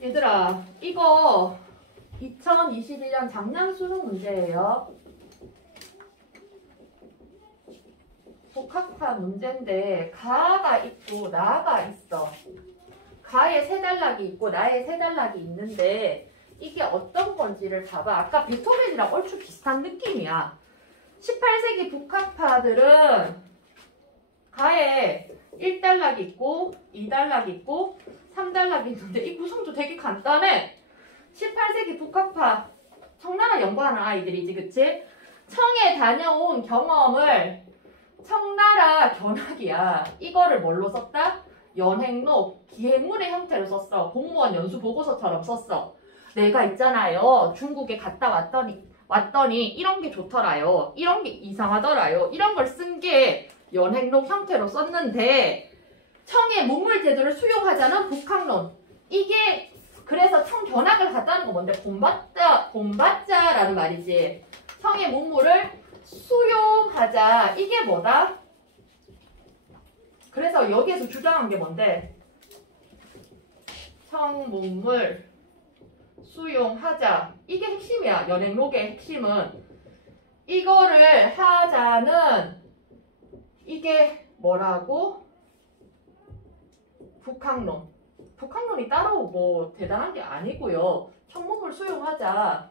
얘들아, 이거 2021년 작년 수능 문제예요. 복합화 문제인데 가가 있고 나가 있어. 가에 세 단락이 있고 나에 세 단락이 있는데 이게 어떤 건지를 봐봐. 아까 베토벤이랑 얼추 비슷한 느낌이야. 18세기 복합화들은 가에 1단락이 있고 2단락이 있고 3단락이 있는데 이 구성도 되게 간단해. 18세기 복합화 청나라 연구하는 아이들이지, 그치? 청에 다녀온 경험을 청나라 견학이야. 이거를 뭘로 썼다? 연행록, 기행문의 형태로 썼어. 공무원 연수 보고서처럼 썼어. 내가 있잖아요. 중국에 갔다 왔더니 이런 게 좋더라요. 이런 게 이상하더라요. 이런 걸 쓴 게 연행록 형태로 썼는데 청의 문물 제도를 수용하자는 북학론. 이게 그래서 청 견학을 갔다는 거 뭔데? 본받자라는 말이지. 청의 문물을 수용하자. 이게 뭐다? 그래서 여기에서 주장한 게 뭔데? 청 문물 수용하자. 이게 핵심이야. 연행록의 핵심은. 이거를 하자는 이게 뭐라고? 북학론. 북학론이 따로 뭐 대단한 게 아니고요. 청문물 수용하자.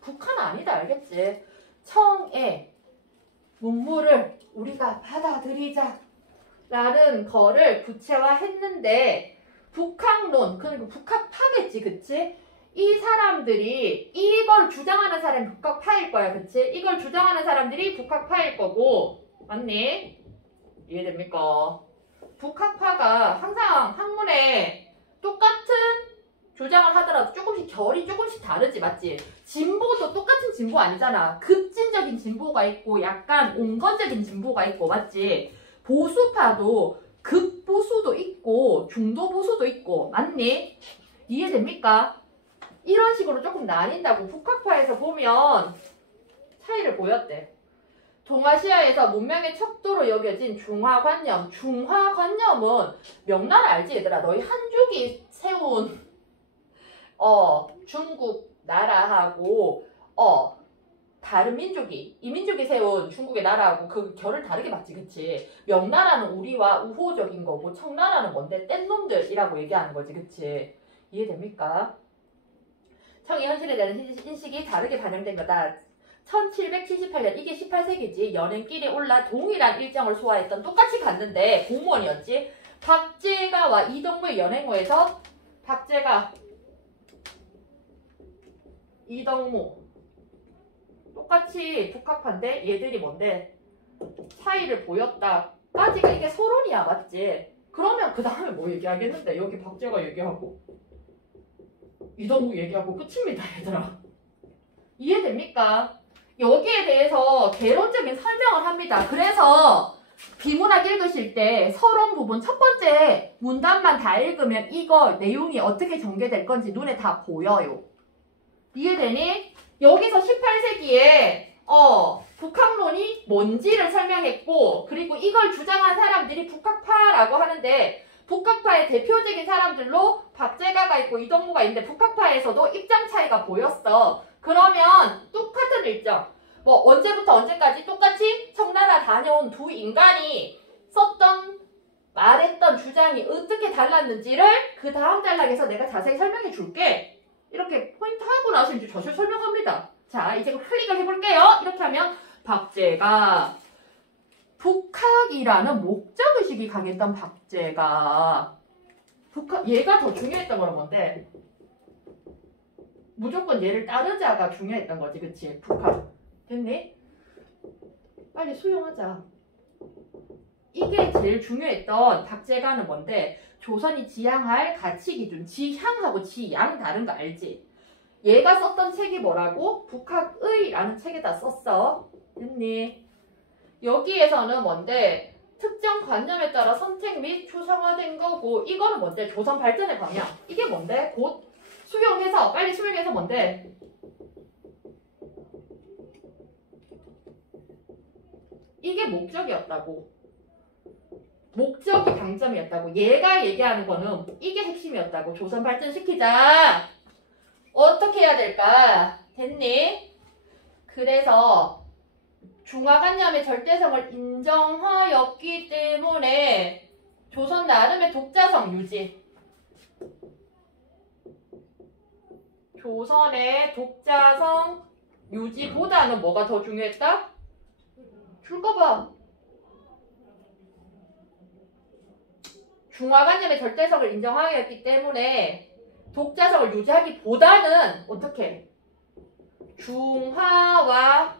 북한 아니다. 알겠지? 청의 문물을 우리가 받아들이자 라는 거를 구체화했는데 북학론, 그리고 북학파겠지, 그치? 이 사람들이 이걸 주장하는 사람이 북학파일 거야, 그치? 이걸 주장하는 사람들이 북학파일 거고, 맞니? 이해됩니까? 북학파가 항상 학문에 똑같은 주장을 하더라도 조금씩 결이 조금씩 다르지, 맞지? 진보도 똑같은 진보 아니잖아. 급진적인 진보가 있고 약간 온건적인 진보가 있고, 맞지? 보수파도 극보수도 있고 중도보수도 있고, 맞니? 이해됩니까? 이런 식으로 조금 나뉜다고. 북학파에서 보면 차이를 보였대. 동아시아에서 문명의 척도로 여겨진 중화관념. 중화관념은 명나라 알지, 얘들아? 너희 한족이 세운 중국 나라하고 다른 민족이, 이 민족이 세운 중국의 나라하고 그 결을 다르게 봤지, 그치? 명나라는 우리와 우호적인 거고 청나라는 뭔데? 뗀놈들이라고 얘기하는 거지, 그치? 이해됩니까? 청의 현실에 대한 인식이 다르게 반영된 거다. 1778년, 이게 18세기지. 연행길에 올라 동일한 일정을 소화했던, 똑같이 갔는데 공무원이었지. 박제가와 이동무의 연행호에서 박제가, 이동무 똑같이 북학파인데 얘들이 뭔데? 차이를 보였다. 까지가 이게 서론이야, 맞지? 그러면 그 다음에 뭐 얘기하겠는데? 여기 박제가 얘기하고 이동무 얘기하고 끝입니다, 얘들아. 이해됩니까? 여기에 대해서 개론적인 설명을 합니다. 그래서 비문학 읽으실 때 서론 부분 첫 번째 문단만 다 읽으면 이거 내용이 어떻게 전개될 건지 눈에 다 보여요. 이해되니? 여기서 18세기에 북학론이 뭔지를 설명했고, 그리고 이걸 주장한 사람들이 북학파라고 하는데 북학파의 대표적인 사람들로 박제가가 있고 이동무가 있는데 북학파에서도 입장 차이가 보였어. 그러면 똑같은 일정, 뭐 언제부터 언제까지 똑같이 청나라 다녀온 두 인간이 썼던, 말했던 주장이 어떻게 달랐는지를 그 다음 단락에서 내가 자세히 설명해 줄게. 이렇게 포인트 하고 나서 이제 자세히 설명합니다. 자, 이제 클릭을 해볼게요. 이렇게 하면 박제가, 북학이라는 목적의식이 강했던 박제가, 얘가 더 중요했던 건 뭔데? 무조건 얘를 따르자가 중요했던 거지, 그치? 북학. 됐니? 빨리 수용하자. 이게 제일 중요했던 박제가는 뭔데? 조선이 지향할 가치기준, 지향하고 지양 다른 거 알지? 얘가 썼던 책이 뭐라고? 북학의라는 책에다 썼어. 됐니? 여기에서는 뭔데? 특정 관념에 따라 선택 및 추상화된 거고, 이거는 뭔데? 조선 발전의 방향. 이게 뭔데? 곧 수용해서, 빨리 수용해서 뭔데? 이게 목적이었다고. 목적이 방점이었다고. 얘가 얘기하는 거는 이게 핵심이었다고. 조선 발전시키자. 어떻게 해야 될까? 됐니? 그래서 중화관념의 절대성을 인정하였기 때문에 조선 나름의 독자성 유지. 조선의 독자성 유지보다는 뭐가 더 중요했다? 줄 거 봐. 중화관념의 절대성을 인정하였기 때문에 독자성을 유지하기보다는 어떻게? 중화와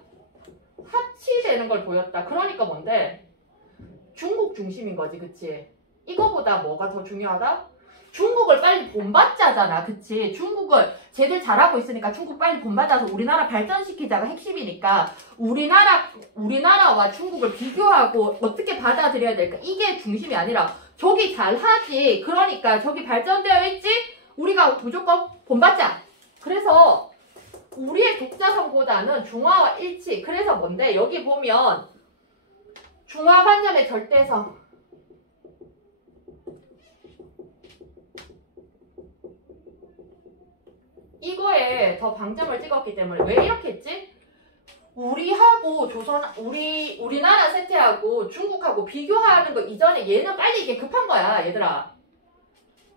합치되는 걸 보였다. 그러니까 뭔데? 중국 중심인 거지, 그치? 이거보다 뭐가 더 중요하다? 중국을 빨리 본받자잖아, 그치? 중국을 쟤들 잘하고 있으니까 중국 빨리 본받아서 우리나라 발전시키자가 핵심이니까 우리나라와 중국을 비교하고 어떻게 받아들여야 될까? 이게 중심이 아니라 저기 잘하지. 그러니까 저기 발전되어 있지? 우리가 무조건 본받자. 그래서 우리의 독자성보다는 중화와 일치. 그래서 뭔데? 여기 보면 중화관념의 절대성. 이거에 더 방점을 찍었기 때문에 왜 이렇게 했지? 우리하고 우리나라 세태하고 중국하고 비교하는 거 이전에 얘는 빨리 이게 급한 거야, 얘들아.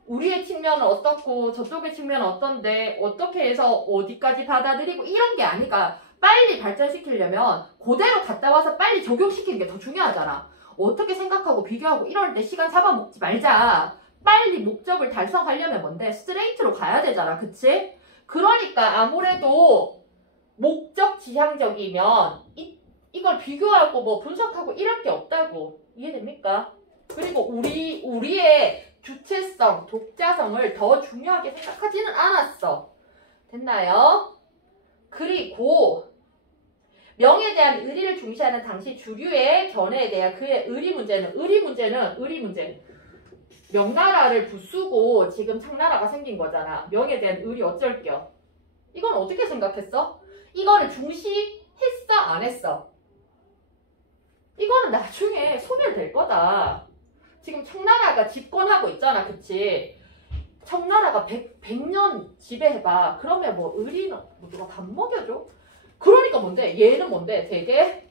우리의 측면은 어떻고 저쪽의 측면은 어떤데 어떻게 해서 어디까지 받아들이고 이런 게 아니까 빨리 발전시키려면 그대로 갔다 와서 빨리 적용시키는 게 더 중요하잖아. 어떻게 생각하고 비교하고 이럴 때 시간 잡아먹지 말자. 빨리 목적을 달성하려면 뭔데? 스트레이트로 가야 되잖아, 그치? 그러니까 아무래도 목적 지향적이면 이걸 비교하고 뭐 분석하고 이럴 게 없다고. 이해됩니까? 그리고 우리의 주체성, 독자성을 더 중요하게 생각하지는 않았어. 됐나요? 그리고 명에 대한 의리를 중시하는 당시 주류의 견해에 대한 그의 의리 문제. 명나라를 부수고 지금 청나라가 생긴 거잖아. 명에 대한 의리 어쩔겨? 이건 어떻게 생각했어? 이거를 중시했어? 안 했어? 이거는 나중에 소멸될 거다. 지금 청나라가 집권하고 있잖아, 그치? 청나라가 100년 지배해봐. 그러면 뭐 의리는 뭐 누가 밥 먹여줘? 그러니까 뭔데? 얘는 뭔데? 되게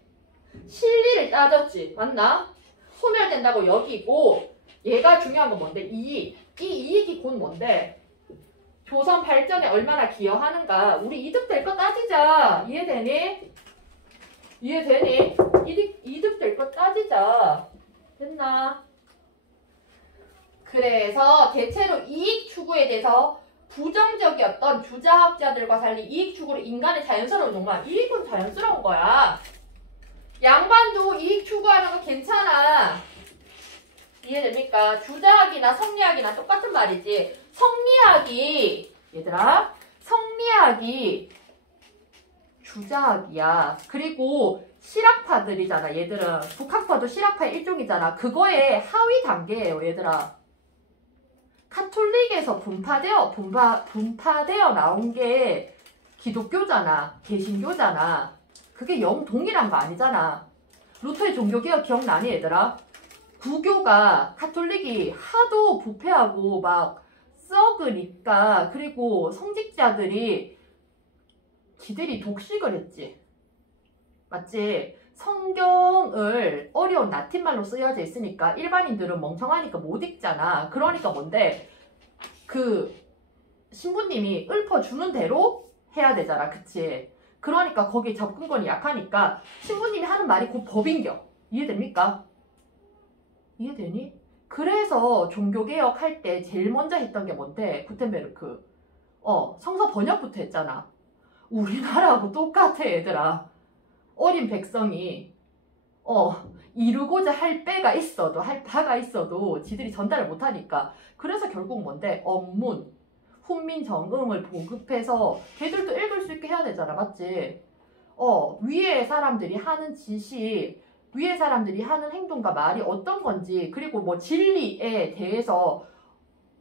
실리를 따졌지. 맞나? 소멸된다고 여기고 얘가 중요한 건 뭔데? 이익. 이 이익이 곧 뭔데? 조선 발전에 얼마나 기여하는가. 우리 이득될 거 따지자. 이해되니? 이득될 거 따지자. 됐나? 그래서 대체로 이익 추구에 대해서 부정적이었던 주자학자들과 달리 이익 추구로 인간의 자연스러운 욕망. 이익은 자연스러운 거야. 양반도 이익 추구하는 거 괜찮아. 이해됩니까? 주자학이나 성리학이나 똑같은 말이지. 성리학이 얘들아, 성리학이 주자학이야. 그리고 실학파들이잖아. 얘들은 북학파도 실학파의 일종이잖아. 그거의 하위 단계예요, 얘들아. 카톨릭에서 분파되어 나온 게 기독교잖아. 개신교잖아. 그게 영 동일한 거 아니잖아. 루터의 종교개혁 기억나니, 얘들아? 구교가 카톨릭이 하도 부패하고 막 썩으니까, 그리고 성직자들이 지들이 독식을 했지. 맞지? 성경을 어려운 라틴말로 쓰여져 있으니까 일반인들은 멍청하니까 못 읽잖아. 그러니까 뭔데? 그 신부님이 읊어주는 대로 해야 되잖아. 그치? 그러니까 거기에 접근권이 약하니까 신부님이 하는 말이 곧 법인겨. 이해됩니까? 이해되니? 그래서 종교개혁 할 때 제일 먼저 했던 게 뭔데? 구텐베르크. 성서 번역부터 했잖아. 우리나라하고 똑같아, 얘들아. 어린 백성이 이루고자 할 바가 있어도 지들이 전달을 못하니까. 그래서 결국 뭔데? 언문, 훈민정음을 보급해서 걔들도 읽을 수 있게 해야 되잖아. 맞지? 위에 사람들이 하는 짓이, 위에 사람들이 하는 행동과 말이 어떤 건지, 그리고 뭐 진리에 대해서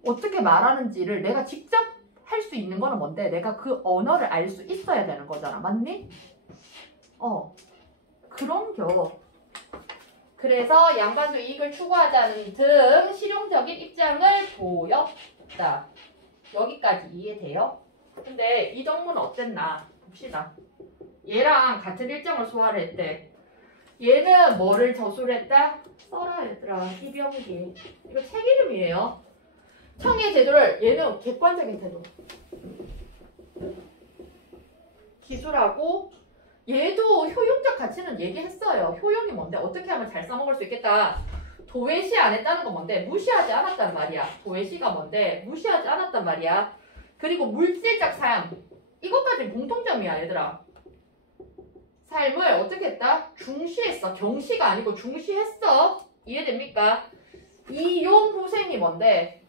어떻게 말하는지를 내가 직접 할 수 있는 거는 뭔데? 내가 그 언어를 알 수 있어야 되는 거잖아. 맞니? 그런겨. 그래서 양반도 이익을 추구하자는 등 실용적인 입장을 보였다. 여기까지 이해돼요? 근데 이 정문은 어땠나? 봅시다. 얘랑 같은 일정을 소화를 했대. 얘는 뭐를 저수를 했다? 써라 얘들아. 이병기. 이거 책 이름이에요. 청의 제도를 얘는 객관적인 태도. 기술하고 얘도 효용적 가치는 얘기했어요. 효용이 뭔데? 어떻게 하면 잘 써먹을 수 있겠다. 도외시 안 했다는 건 뭔데? 무시하지 않았단 말이야. 도외시가 뭔데? 무시하지 않았단 말이야. 그리고 물질적 삶. 이것까지 공통점이야 얘들아. 삶을 어떻게 했다? 중시했어. 경시가 아니고 중시했어. 이해됩니까? 이용후생이 뭔데?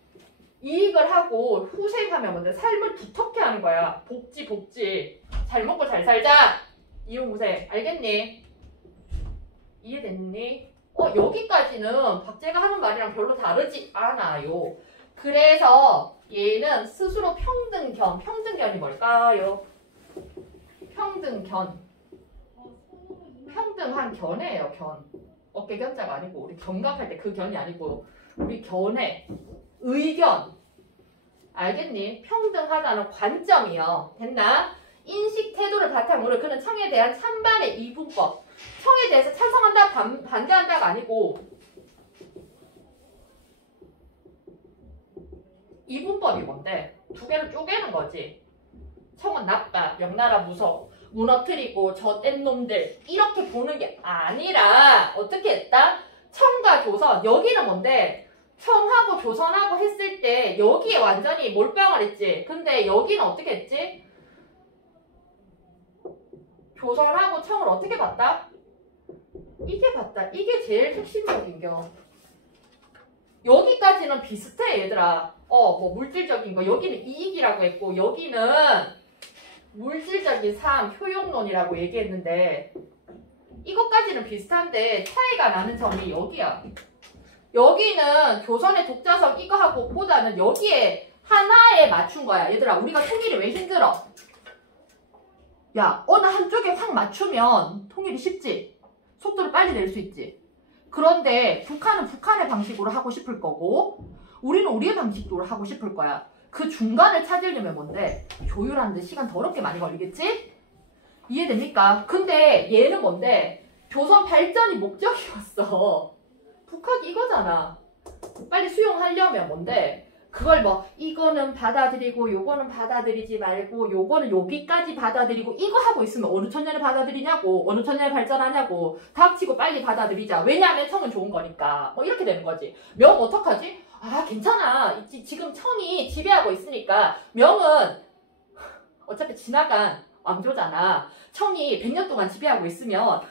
이익을 하고 후생하면 뭔데? 삶을 두텁게 하는 거야. 복지. 잘 먹고 잘 살자. 이용후생. 알겠니? 이해됐니? 여기까지는 박제가 하는 말이랑 별로 다르지 않아요. 그래서 얘는 스스로 평등견. 평등견이 뭘까요? 평등견. 평등한 견해예요. 견. 어깨견자가 아니고 우리 견갑할 때 그 견이 아니고 우리 견해. 의견. 알겠니? 평등하다는 관점이요. 됐나? 인식 태도를 바탕으로 그는 청에 대한 찬반의 이분법. 청에 대해서 찬성한다, 반대한다가 아니고 이분법이 뭔데? 두 개를 쪼개는 거지. 청은 나빠, 명나라 무서워, 무너뜨리고 저 뗀 놈들 이렇게 보는 게 아니라 어떻게 했다? 청과 조선, 여기는 뭔데? 청하고 조선하고 했을 때 여기에 완전히 몰빵을 했지. 근데 여기는 어떻게 했지? 조선하고 청을 어떻게 봤다? 이게 봤다. 이게 제일 핵심적인 겨. 여기까지는 비슷해 얘들아. 뭐 물질적인 거 여기는 이익이라고 했고 여기는 물질적인 삶, 효용론이라고 얘기했는데 이것까지는 비슷한데 차이가 나는 점이 여기야. 여기는 조선의 독자성 이거하고 보다는 여기에 하나에 맞춘 거야. 얘들아 우리가 통일이 왜 힘들어? 야 어느 한쪽에 확 맞추면 통일이 쉽지. 속도를 빨리 낼 수 있지. 그런데 북한은 북한의 방식으로 하고 싶을 거고 우리는 우리의 방식으로 하고 싶을 거야. 그 중간을 찾으려면 뭔데? 조율하는데 시간 더럽게 많이 걸리겠지? 이해됩니까? 근데 얘는 뭔데? 조선 발전이 목적이었어. 북한이 이거잖아. 빨리 수용하려면 뭔데? 그걸 뭐 이거는 받아들이고 요거는 받아들이지 말고 요거는 여기까지 받아들이고 이거 하고 있으면 어느 천년에 받아들이냐고 어느 천년에 발전하냐고 닥치고 빨리 받아들이자. 왜냐하면 청은 좋은 거니까. 이렇게 되는 거지. 명 어떡하지? 아 괜찮아. 지금 청이 지배하고 있으니까 명은 어차피 지나간 왕조잖아. 청이 100년 동안 지배하고 있으면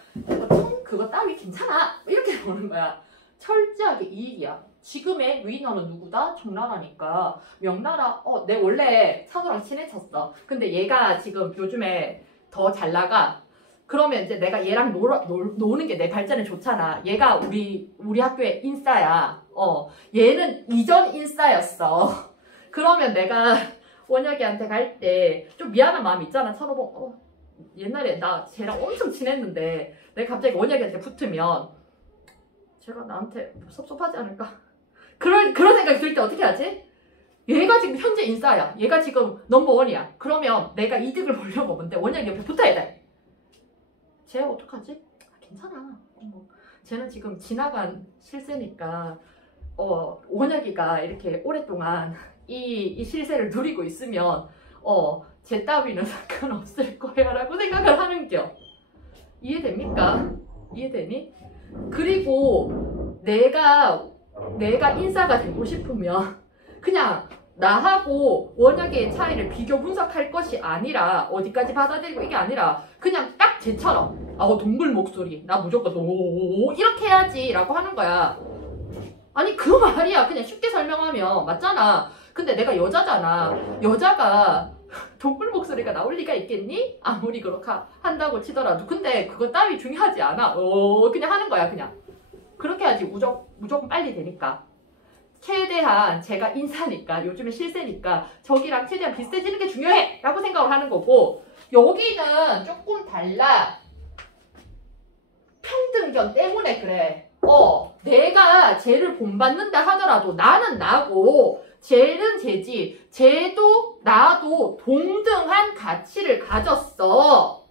청 그거 따위 괜찮아. 이렇게 보는 거야. 철저하게 이익이야. 지금의 위너는 누구다? 청나라니까. 명나라, 내 원래 찬우랑 친해졌어. 근데 얘가 지금 요즘에 더 잘 나가. 그러면 이제 내가 얘랑 노는 게 내 발전에 좋잖아. 얘가 우리 학교의 인싸야. 얘는 이전 인싸였어. 그러면 내가 원혁이한테 갈 때 좀 미안한 마음이 있잖아. 찬우 옛날에 나 쟤랑 엄청 친했는데 내가 갑자기 원혁이한테 붙으면 제가 나한테 섭섭하지 않을까? 그런 생각이 들 때 어떻게 하지? 얘가 지금 현재 인싸야. 얘가 지금 넘버원이야. 그러면 내가 이득을 보려고 뭔데? 원영이 옆에 붙어야 돼. 쟤 어떡하지? 괜찮아. 쟤는 지금 지나간 실세니까 원혁이가 이렇게 오랫동안 이 실세를 누리고 있으면 쟤 따위는 상관없을 거야 라고 생각을 하는겨. 이해됩니까? 이해되니? 그리고 내가 인싸가 되고 싶으면 그냥 나하고 원혁의 차이를 비교 분석할 것이 아니라 어디까지 받아들이고 이게 아니라 그냥 딱 쟤처럼 동물 목소리 나 무조건 오 이렇게 해야지 라고 하는 거야. 아니 그 말이야. 그냥 쉽게 설명하면 맞잖아. 근데 내가 여자잖아. 여자가 동물 목소리가 나올 리가 있겠니? 아무리 그렇게 한다고 치더라도. 근데 그거 따위 중요하지 않아. 그냥 하는 거야. 그냥 그렇게 하지. 무조건 빨리 되니까. 최대한 제가 인사니까 요즘에 실세니까 저기랑 최대한 비슷해지는 게 중요해 라고 생각을 하는 거고 여기는 조금 달라. 평등견 때문에 그래. 내가 쟤를 본받는다 하더라도 나는 나고 쟤는 쟤지. 쟤도 나도 동등한 가치를 가졌어.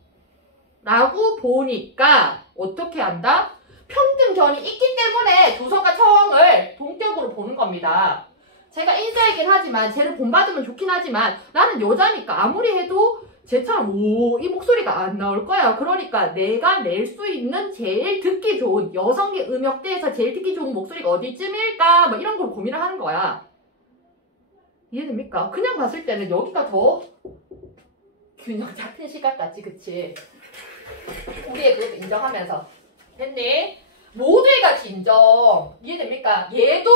라고 보니까 어떻게 한다? 평등견이 있기 때문에 조선과 청을 동격으로 보는 겁니다. 제가 인싸이긴 하지만 쟤를 본받으면 좋긴 하지만 나는 여자니까 아무리 해도 쟤처럼 이 목소리가 안 나올 거야. 그러니까 내가 낼 수 있는 제일 듣기 좋은 여성의 음역대에서 제일 듣기 좋은 목소리가 어디쯤일까? 뭐 이런 걸 고민을 하는 거야. 이해됩니까? 그냥 봤을 때는 여기가 더 균형 잡힌 시각 같지, 그치? 우리의 그것도 인정하면서. 됐니? 모두의 가치 인정. 이해됩니까? 얘도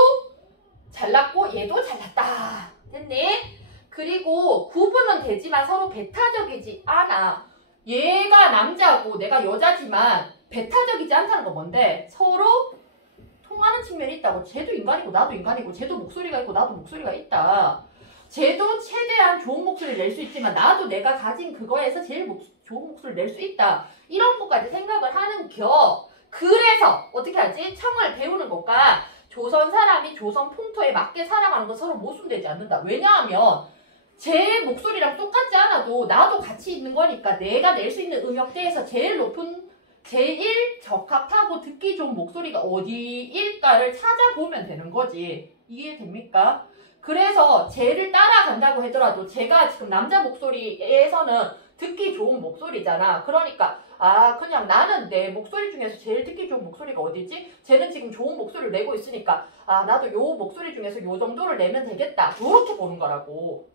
잘났고 얘도 잘났다. 됐니? 그리고 구분은 되지만 서로 배타적이지 않아. 얘가 남자고 내가 여자지만 배타적이지 않다는 건 뭔데? 서로 통하는 측면이 있다고. 쟤도 인간이고 나도 인간이고 쟤도 목소리가 있고 나도 목소리가 있다. 쟤도 최대한 좋은 목소리를 낼 수 있지만 나도 내가 가진 그거에서 제일 좋은 목소리를 낼 수 있다. 이런 것까지 생각을 하는 겨. 그래서 어떻게 하지? 청을 배우는 것과 조선 사람이 조선 풍토에 맞게 살아가는 건 서로 모순되지 않는다. 왜냐하면 제 목소리랑 똑같지 않아도 나도 같이 있는 거니까 내가 낼 수 있는 음역대에서 제일 높은 제일 적합하고 듣기 좋은 목소리가 어디일까를 찾아보면 되는 거지. 이해됩니까? 그래서 쟤를 따라간다고 하더라도 제가 지금 남자 목소리에서는 듣기 좋은 목소리잖아. 그러니까 그냥 나는 내 목소리 중에서 제일 듣기 좋은 목소리가 어디지? 쟤는 지금 좋은 목소리를 내고 있으니까 나도 요 목소리 중에서 요 정도를 내면 되겠다. 요렇게 보는 거라고.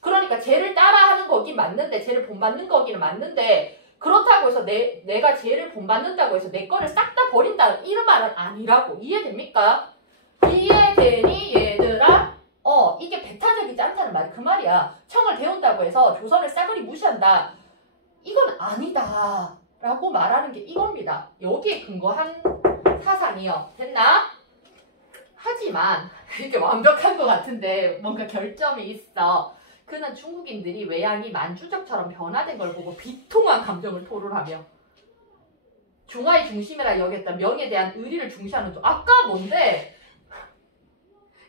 그러니까 쟤를 따라하는 거긴 맞는데 쟤를 본받는 거기는 맞는데 그렇다고 해서 내가 쟤를 본받는다고 해서 내 거를 싹 다 버린다 이런 말은 아니라고. 이해됩니까? 이해되니 얘들아? 이게 배타적이지 않다는 말이 그 말이야. 청을 배운다고 해서 조선을 싸그리 무시한다. 이건 아니다. 라고 말하는 게 이겁니다. 여기에 근거한 사상이요. 됐나? 하지만 이게 완벽한 것 같은데 뭔가 결점이 있어. 그는 중국인들이 외양이 만주적처럼 변화된 걸 보고 비통한 감정을 토로하며 중화의 중심이라 여겼다. 명에 대한 의리를 중시하는 쪽. 아까 뭔데?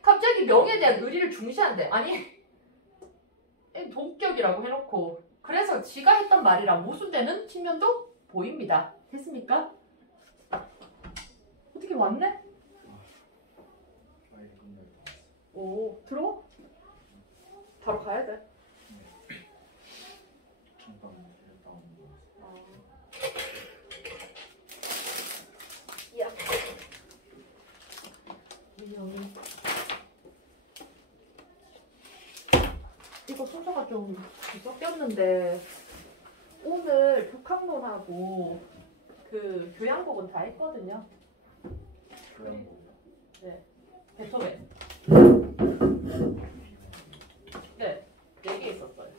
갑자기 명에 대한 의리를 중시한대. 아니 동격이라고 해놓고 그래서 지가 했던 말이랑 모순되는 측면도 보입니다. 됐습니까? 어떻게 왔네? 오, 들어? 바로 가야 돼. 야. 이거 순서가 좀 섞였는데 오늘 북학론하고 그 교양곡은 다 했거든요. 교양곡? 네. 베토벤. 네. 4개 있었어요.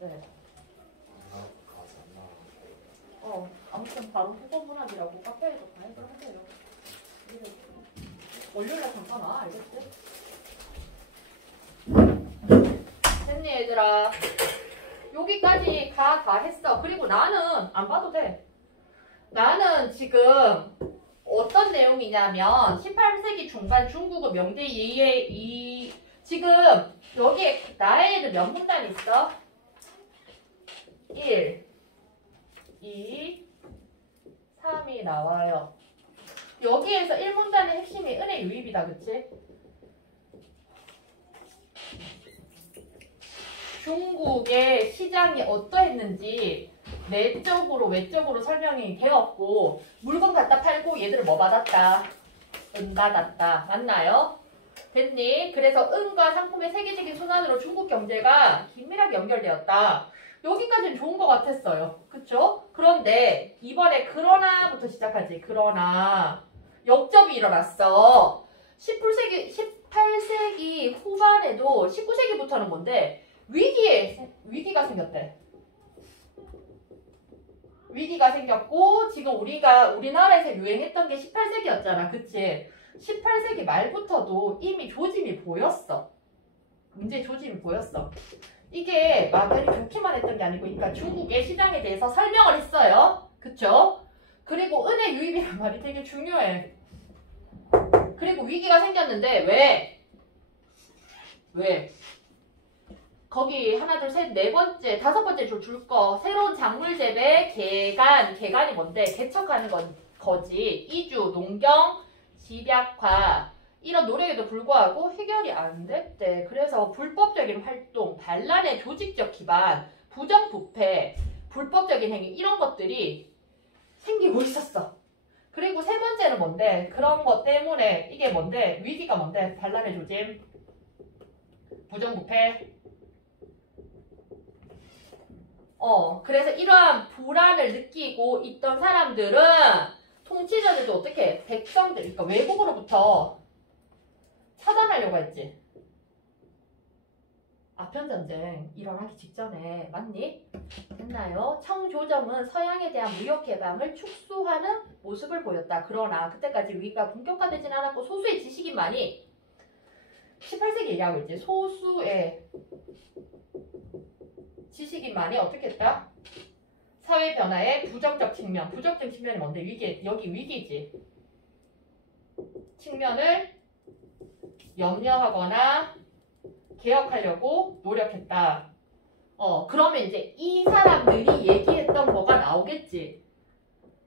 네. 아무튼 바로 국어문학이라고 카페에서 다 해서 하세요. 월요일에 잠깐 와, 알겠지? 됐니 얘들아? 여기까지 다 했어. 그리고 나는 안 봐도 돼. 나는 지금 어떤 내용이냐면 18세기 중반 중국어 명제 이의 지금 여기에 나에는 몇 문단 있어? 1, 2, 3이 나와요. 여기에서 1문단의 핵심이 은의 유입이다. 그치? 중국의 시장이 어떠했는지 내적으로 외적으로 설명이 되었고 물건 갖다 팔고 얘들을 뭐 받았다? 은 받았다. 맞나요? 됐니? 그래서 은과 상품의 세계적인 순환으로 중국 경제가 긴밀하게 연결되었다. 여기까지는 좋은 것 같았어요. 그쵸? 그런데 이번에 그러나부터 시작하지. 그러나 역점이 일어났어. 18세기 후반에도 19세기부터는 뭔데? 위기가 생겼대. 위기가 생겼고 지금 우리나라에서 유행했던 게 18세기였잖아. 그치? 18세기 말부터도 이미 조짐이 보였어. 문제의 조짐이 보였어. 이게 막 괜히 좋기만 했던 게 아니고 그러니까 중국의 시장에 대해서 설명을 했어요. 그쵸? 그리고 은의 유입이란 말이 되게 중요해. 그리고 위기가 생겼는데 왜? 거기 하나 둘 셋 네 번째 다섯 번째 줄 거 새로운 작물 재배 개간이 뭔데? 개척하는 거지. 이주 농경 집약화 이런 노력에도 불구하고 해결이 안 됐대. 그래서 불법적인 활동, 반란의 조직적 기반, 부정부패, 불법적인 행위 이런 것들이 생기고 있었어. 그리고 세 번째는 뭔데? 그런 것 때문에 이게 뭔데? 위기가 뭔데? 반란의 조짐, 부정부패. 그래서 이러한 불안을 느끼고 있던 사람들은 통치자들도 어떻게? 백성들, 그러니까 외국으로부터 차단하려고 했지. 아편전쟁 일어나기 직전에 맞니? 됐나요? 청조정은 서양에 대한 무역 개방을 축소하는 모습을 보였다. 그러나 그때까지 위기가 본격화되진 않았고 소수의 지식인만이 18세기 얘기하고 있지. 소수의 지식인만이 어떻게 했다? 사회 변화의 부정적 측면이 뭔데? 여기 위기지. 측면을 염려하거나 개혁하려고 노력했다. 그러면 이제 이 사람들이 얘기했던 뭐가 나오겠지.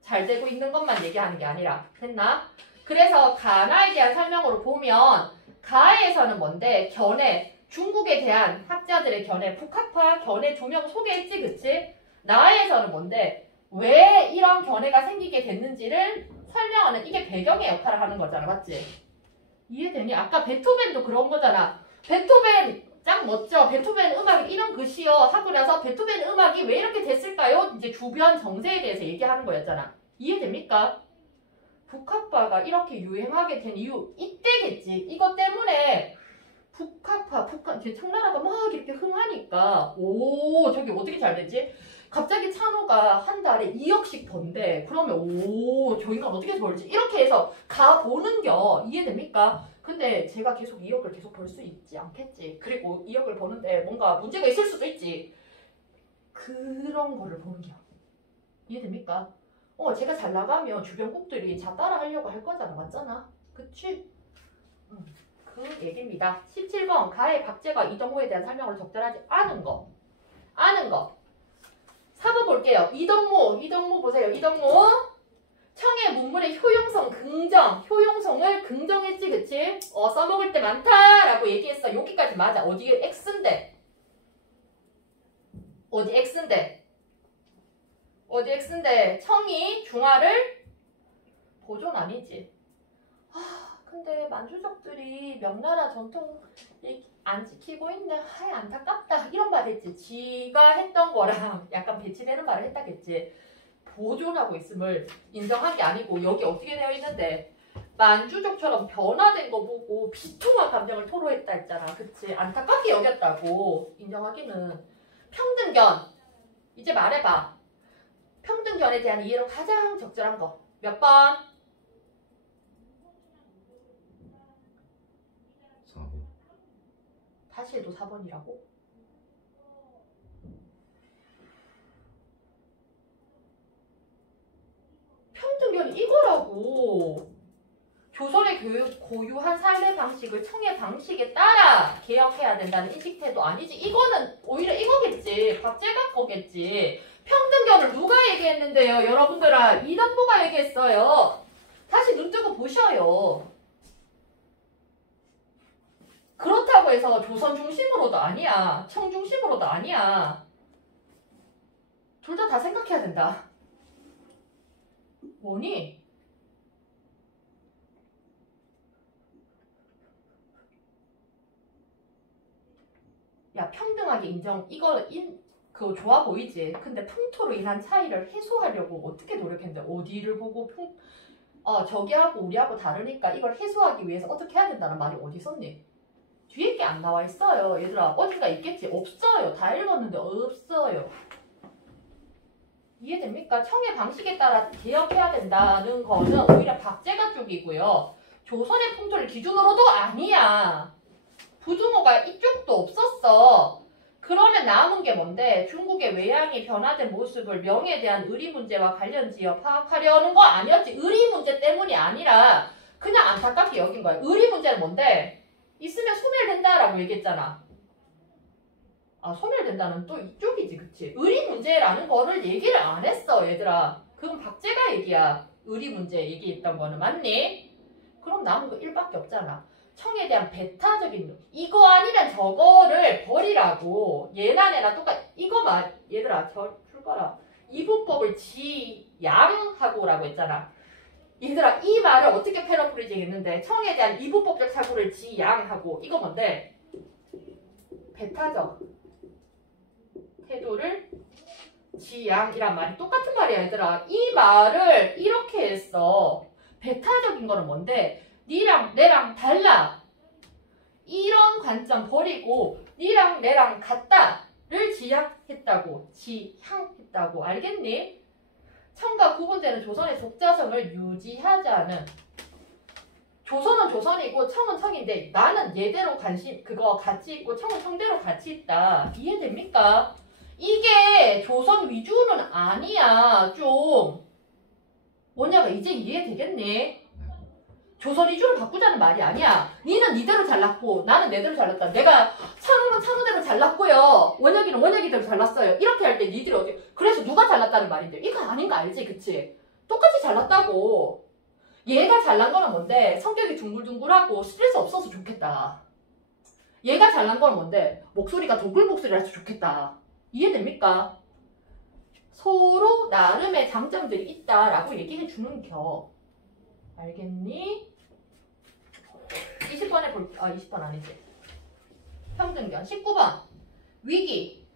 잘 되고 있는 것만 얘기하는 게 아니라. 됐나? 그래서 가나에 대한 설명으로 보면 가에서는 뭔데? 견해. 중국에 대한 학자들의 견해. 북학파 견해 2명 소개했지. 그치? 나에서는 뭔데? 왜 이런 견해가 생기게 됐는지를 설명하는 이게 배경의 역할을 하는 거잖아. 맞지? 이해되니? 아까 베토벤도 그런 거잖아. 베토벤 짱 멋져. 베토벤 음악이 이런 글씨요 하고 나서 베토벤 음악이 왜 이렇게 됐을까요? 이제 주변 정세에 대해서 얘기하는 거였잖아. 이해됩니까? 북학파가 이렇게 유행하게 된 이유 이때겠지. 이것 때문에 이제 청나라가 막 이렇게 흥하니까 저기 어떻게 잘 됐지? 갑자기 찬호가 한 달에 2억씩 번대. 그러면 저 인간 어떻게 벌지? 이렇게 해서 가보는겨. 이해됩니까? 근데 제가 계속 2억을 계속 벌 수 있지 않겠지. 그리고 2억을 버는데 뭔가 문제가 있을 수도 있지. 그런 거를 보는겨. 이해됩니까? 제가 잘 나가면 주변국들이 자 따라 하려고 할 거잖아. 맞잖아? 그치? 그 얘기입니다. 17번 가의 박제가 이동호에 대한 설명을 적절하지 않은 거. 4번 볼게요. 이동무 보세요. 이동무 청의 문물의 효용성을 긍정했지. 그치? 써먹을 때 많다라고 얘기했어. 여기까지 맞아. 어디 X인데? 어디 X인데 청이 중화를 보존 아니지. 근데 만주족들이 명나라 전통 안 지키고 있네. 안타깝다. 이런 말 했지. 지가 했던 거랑 약간 배치되는 말을 했다겠지. 보존하고 있음을 인정한 게 아니고 여기 어떻게 되어 있는데 만주족처럼 변화된 거 보고 비통한 감정을 토로했다 했잖아. 그치? 안타깝게 여겼다고. 인정하기는. 평등견. 이제 말해봐. 평등견에 대한 이해로 가장 적절한 거. 몇 번? 4번. 다시 해도 4번이라고? 평등견이 이거라고. 조선의 고유한 삶의 방식을 청의 방식에 따라 개혁해야 된다는 인식태도 아니지. 이거는 오히려 이거겠지. 박제가 거겠지. 평등견을 누가 얘기했는데요? 여러분들아, 이동무가 얘기했어요. 다시 눈 뜨고 보셔요. 그렇다고 해서 조선 중심으로도 아니야. 청 중심으로도 아니야. 둘 다 생각해야 된다. 뭐니? 야, 평등하게 인정. 그거 좋아 보이지? 근데 풍토로 인한 차이를 해소하려고 어떻게 노력했는데 어디를 보고 저기하고 우리하고 다르니까 이걸 해소하기 위해서 어떻게 해야 된다는 말이 어디 있었니? 뒤에 게 안 나와 있어요. 얘들아, 어딘가 있겠지? 없어요. 다 읽었는데 없어요. 이해됩니까? 청의 방식에 따라 개혁해야 된다는 거는 오히려 박제가 쪽이고요. 조선의 풍토를 기준으로도 아니야. 부중어가 이쪽도 없었어. 그러면 남은 게 뭔데? 중국의 외양이 변화된 모습을 명에 대한 의리 문제와 관련지어 파악하려는 거 아니었지. 의리 문제 때문이 아니라 그냥 안타깝게 여긴 거야. 의리 문제는 뭔데? 있으면 소멸된다라고 얘기했잖아. 아, 소멸된다는 또 이쪽이지, 그치? 의리 문제라는 거를 얘기를 안 했어, 얘들아. 그건 박제가 얘기야. 의리 문제 얘기했던 거는. 맞니? 그럼 남은 거 1밖에 없잖아. 청에 대한 배타적인 이거 아니면 저거를 버리라고. 얘나 내나 이거 얘들아 저 풀거라. 이분법을 지양하고라고 했잖아. 얘들아 이 말을 어떻게 패러프리징 했는데 청에 대한 이분법적 사고를 지양하고 이거 뭔데? 배타적 태도를 지양이란 말이 똑같은 말이야 얘들아. 이 말을 이렇게 했어. 배타적인 거는 뭔데? 니랑 내랑 달라. 이런 관점 버리고 니랑 내랑 같다를 지향했다고. 지향했다고. 알겠니? 청과 구분되는 조선의 독자성을 유지하자는. 조선은 조선이고 청은 청인데 나는 얘대로 그거 같이 있고 청은 청대로 같이 있다. 이해됩니까? 이게 조선 위주는 아니야. 좀 뭐냐가 이제 이해되겠니? 조선 위주를 바꾸자는 말이 아니야. 니는 니대로 잘났고 나는 내대로 잘났다. 내가 찬우는 찬우대로 잘났고요. 원혁이는 원혁이대로 잘났어요. 이렇게 할 때 니들이 어떻게 그래서 누가 잘났다는 말인데 이거 아닌 거 알지? 그치? 똑같이 잘났다고. 얘가 잘난 거는 뭔데? 성격이 둥글둥글하고 스트레스 없어서 좋겠다. 얘가 잘난 거는 뭔데? 목소리가 동글 목소리라서 좋겠다. 이해됩니까? 서로 나름의 장점들이 있다라고 얘기해 주는 겨. 알겠니? 20번에 20번 아니지. 평등견. 19번. 위기.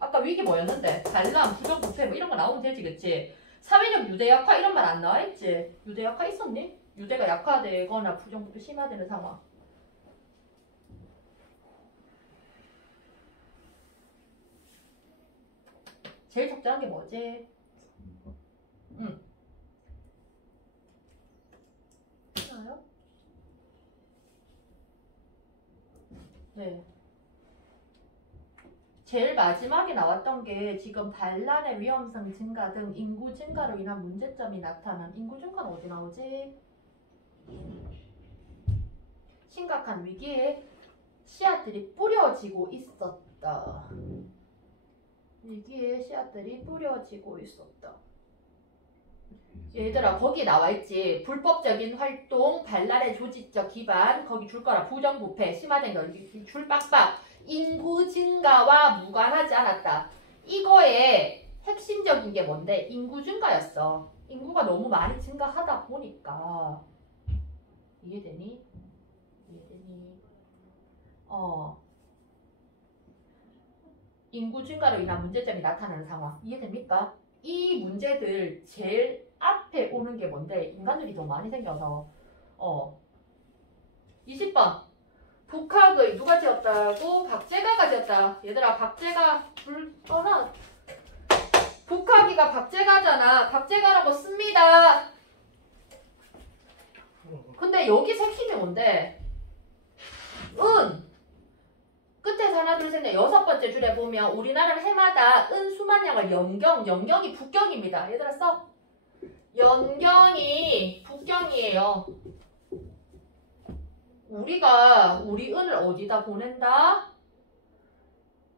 아까 위기 뭐였는데? 반란, 부정부패 뭐 이런 거 나오면 되지, 그치? 사회적 유대 약화 이런 말 안 나와 있지? 유대 약화 있었니? 유대가 약화되거나 부정부패 심화되는 상황. 제일 적절한 게 뭐지? 하나요? 네. 제일 마지막에 나왔던 게 지금 반란의 위험성 증가 등 인구 증가로 인한 문제점이 나타난. 인구 증가는 어디 나오지? 심각한 위기에 씨앗들이 뿌려지고 있었다. 위기에 씨앗들이 뿌려지고 있었다. 얘들아 거기 나와있지. 불법적인 활동, 반란의 조직적 기반, 거기 줄 거라. 부정부패, 심화된 거, 줄 빡빡. 인구 증가와 무관하지 않았다. 이거의 핵심적인 게 뭔데? 인구 증가였어. 인구가 너무 많이 증가하다 보니까. 이해되니? 인구 증가로 인한 문제점이 나타나는 상황. 이해됩니까? 이 문제들 제일 앞에 오는 게 뭔데? 인간들이 너무 많이 생겨서. 20번. 북학의 누가 지었다고? 박제가가 지었다. 얘들아 박제가 불 떠나. 북학이가 박제가잖아. 박제가라고 씁니다. 근데 여기서 핵심이 뭔데? 끝에서 하나 둘 셋 넷 여섯 번째 줄에 보면 우리나라는 해마다 수만 양을 연경이 북경입니다. 얘들아 써. 연경이 북경이에요. 우리가 우리 은을 어디다 보낸다?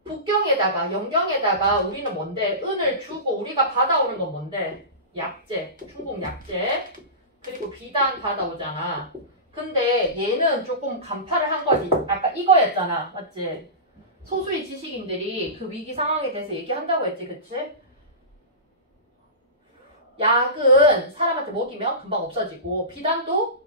북경에다가 연경에다가 우리는 뭔데? 은을 주고 우리가 받아오는 건 뭔데? 약재, 중국 약재. 그리고 비단 받아오잖아. 근데 얘는 조금 간파를 한 거지. 아까 이거였잖아. 맞지? 소수의 지식인들이 그 위기 상황에 대해서 얘기한다고 했지. 그치? 약은 사람한테 먹이면 금방 없어지고 비단도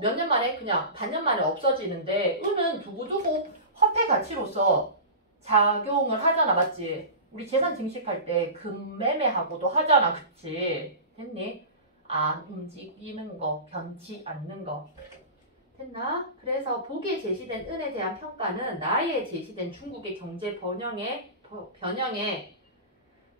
몇 년 만에 그냥 반년 만에 없어지는데 은은 두고두고 화폐 가치로서 작용을 하잖아. 맞지? 우리 재산 증식할 때 금 매매하고도 하잖아. 그치? 됐니? 안 움직이는 거, 변치 않는 거. 됐나? 그래서 보기에 제시된 은에 대한 평가는 나에 제시된 중국의 경제 변형에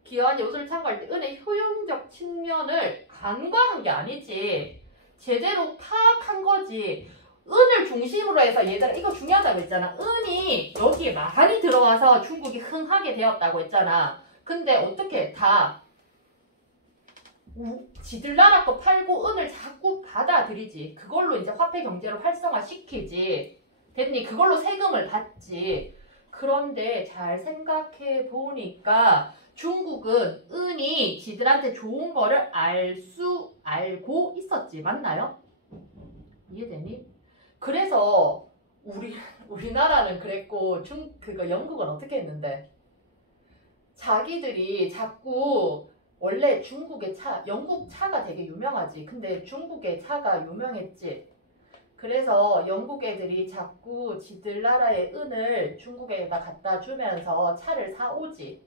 기여한 요소를 참고할 때 은의 효용적 측면을 간과한 게 아니지. 제대로 파악한 거지. 은을 중심으로 해서 얘들아 이거 중요하다고 했잖아. 은이 여기에 많이 들어와서 중국이 흥하게 되었다고 했잖아. 근데 어떻게 다 지들 나라 거 팔고 은을 자꾸 받아들이지. 그걸로 이제 화폐 경제를 활성화시키지. 됐니? 그걸로 세금을 받지. 그런데 잘 생각해 보니까 중국은 은이 지들한테 좋은 거를 알고 있었지. 맞나요? 이해되니? 그래서 우리나라는 그랬고 영국은 어떻게 했는데? 자기들이 자꾸 원래 중국의 영국 차가 되게 유명하지. 근데 중국의 차가 유명했지. 그래서 영국 애들이 자꾸 지들 나라의 은을 중국에다 갖다 주면서 차를 사오지.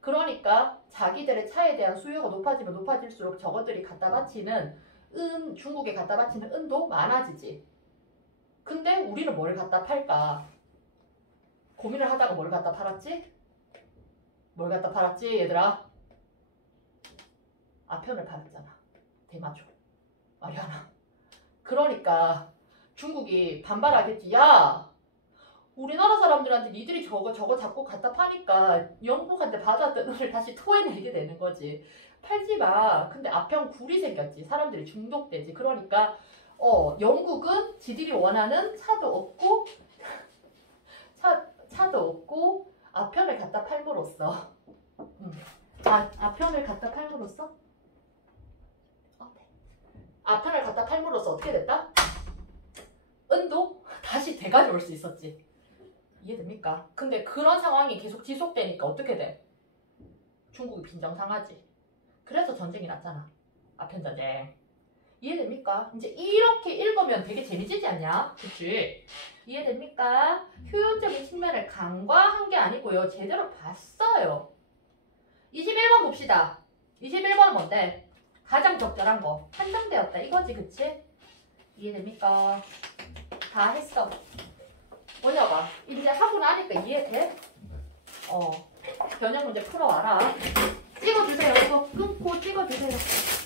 그러니까 자기들의 차에 대한 수요가 높아지면 높아질수록 저것들이 갖다 바치는 중국에 갖다 바치는 은도 많아지지. 근데 우리는 뭘 갖다 팔까? 고민을 하다가 뭘 갖다 팔았지? 뭘 갖다 팔았지 얘들아? 아편을 팔았잖아. 대마초. 마리아나. 그러니까 중국이 반발하겠지. 야! 우리나라 사람들한테 니들이 저거 자꾸 갖다 파니까 영국한테 받았던 돈을 다시 토해내게 되는 거지. 팔지 마. 근데 아편 굴이 생겼지. 사람들이 중독되지. 그러니까 영국은 지들이 원하는 차도 없고 차도 없고 아편을 갖다 팔므로써 아편을 갖다 팔므로써 아편을 갖다 팔므로써 어떻게 됐다? 은도 다시 돼가지고 올 수 있었지. 이해됩니까? 근데 그런 상황이 계속 지속되니까 어떻게 돼? 중국이 빈정상하지. 그래서 전쟁이 났잖아. 아편전쟁. 이해됩니까? 이제 이렇게 읽으면 되게 재미지지 않냐? 그치? 이해됩니까? 효율적인 측면을 간과한 게 아니고요. 제대로 봤어요. 21번 봅시다. 21번은 뭔데? 가장 적절한 거. 한정되었다. 이거지, 그치? 이해됩니까? 다 했어. 뭐냐봐. 이제 하고 나니까 이해돼? 변형 문제 풀어와라. 찍어주세요. 이거 끊고 찍어주세요.